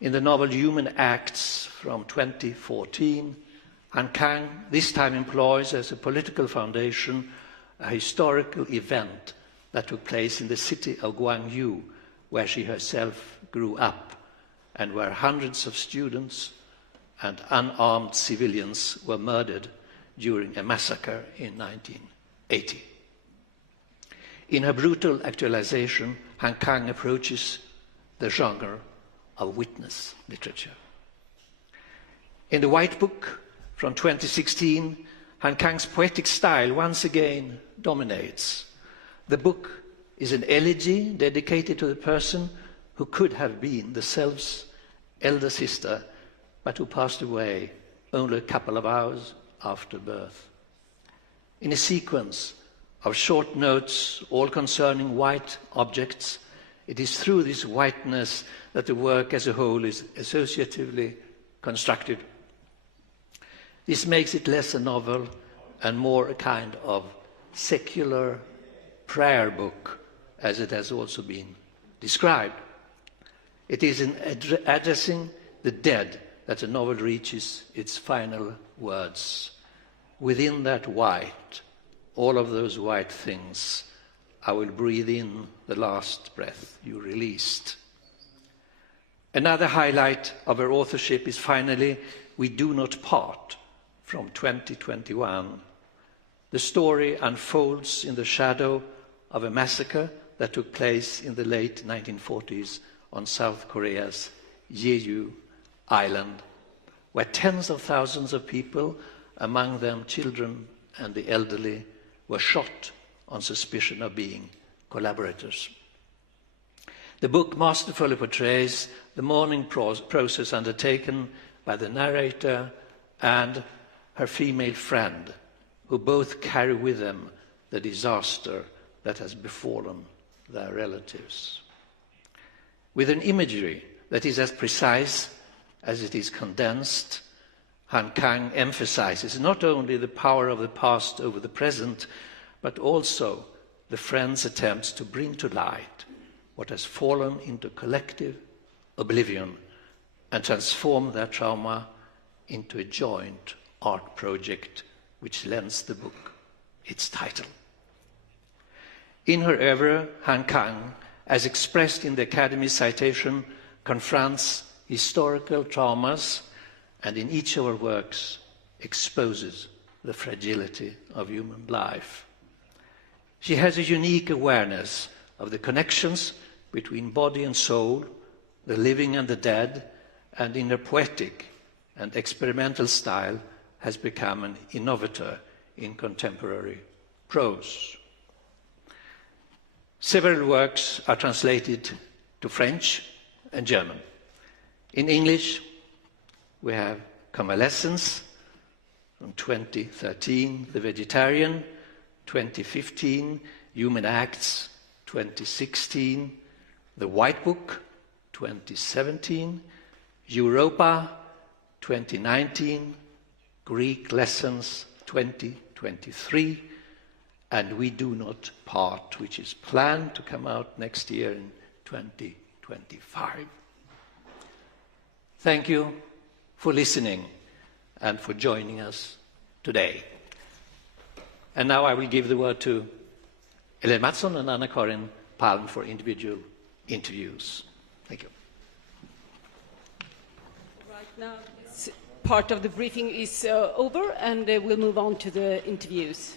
In the novel Human Acts from 2014, Han Kang this time employs as a political foundation a historical event that took place in the city of Gwangju, where she herself grew up, and where hundreds of students and unarmed civilians were murdered during a massacre in 1980. In her brutal actualization, Han Kang approaches the genre of witness literature. In the White Book from 2016, Han Kang's poetic style once again dominates. The book is an elegy dedicated to the person who could have been the self's elder sister, but who passed away only a couple of hours after birth. In a sequence of short notes, all concerning white objects, it is through this whiteness that the work as a whole is associatively constructed. This makes it less a novel and more a kind of secular prayer book, as it has also been described. It is in addressing the dead that the novel reaches its final words. Within that white, all of those white things, I will breathe in the last breath you released. Another highlight of her authorship is finally We Do Not Part from 2021. The story unfolds in the shadow of a massacre that took place in the late 1940s on South Korea's Jeju Island, where tens of thousands of people, among them children and the elderly, were shot on suspicion of being collaborators. The book masterfully portrays the mourning process undertaken by the narrator and her female friend, who both carry with them the disaster that has befallen their relatives. With an imagery that is as precise as it is condensed, Han Kang emphasizes not only the power of the past over the present, but also the friend's attempts to bring to light what has fallen into collective oblivion and transform their trauma into a joint art project which lends the book its title. In her oeuvre, Han Kang, as expressed in the Academy's citation, confronts historical traumas and in each of her works exposes the fragility of human life. She has a unique awareness of the connections between body and soul, the living and the dead, and in her poetic and experimental style has become an innovator in contemporary prose. Several works are translated to French and German. In English, we have Convalescence from 2013, The Vegetarian, 2015, Human Acts, 2016, The White Book, 2017, Europa, 2019, Greek Lessons, 2023, and We Do Not Part, which is planned to come out next year in 2025. Thank you for listening and for joining us today. And now I will give the word to Ellen Mattsson and Anna-Karin Palm for individual interviews. Thank you. Right now, this part of the briefing is over, and we'll move on to the interviews.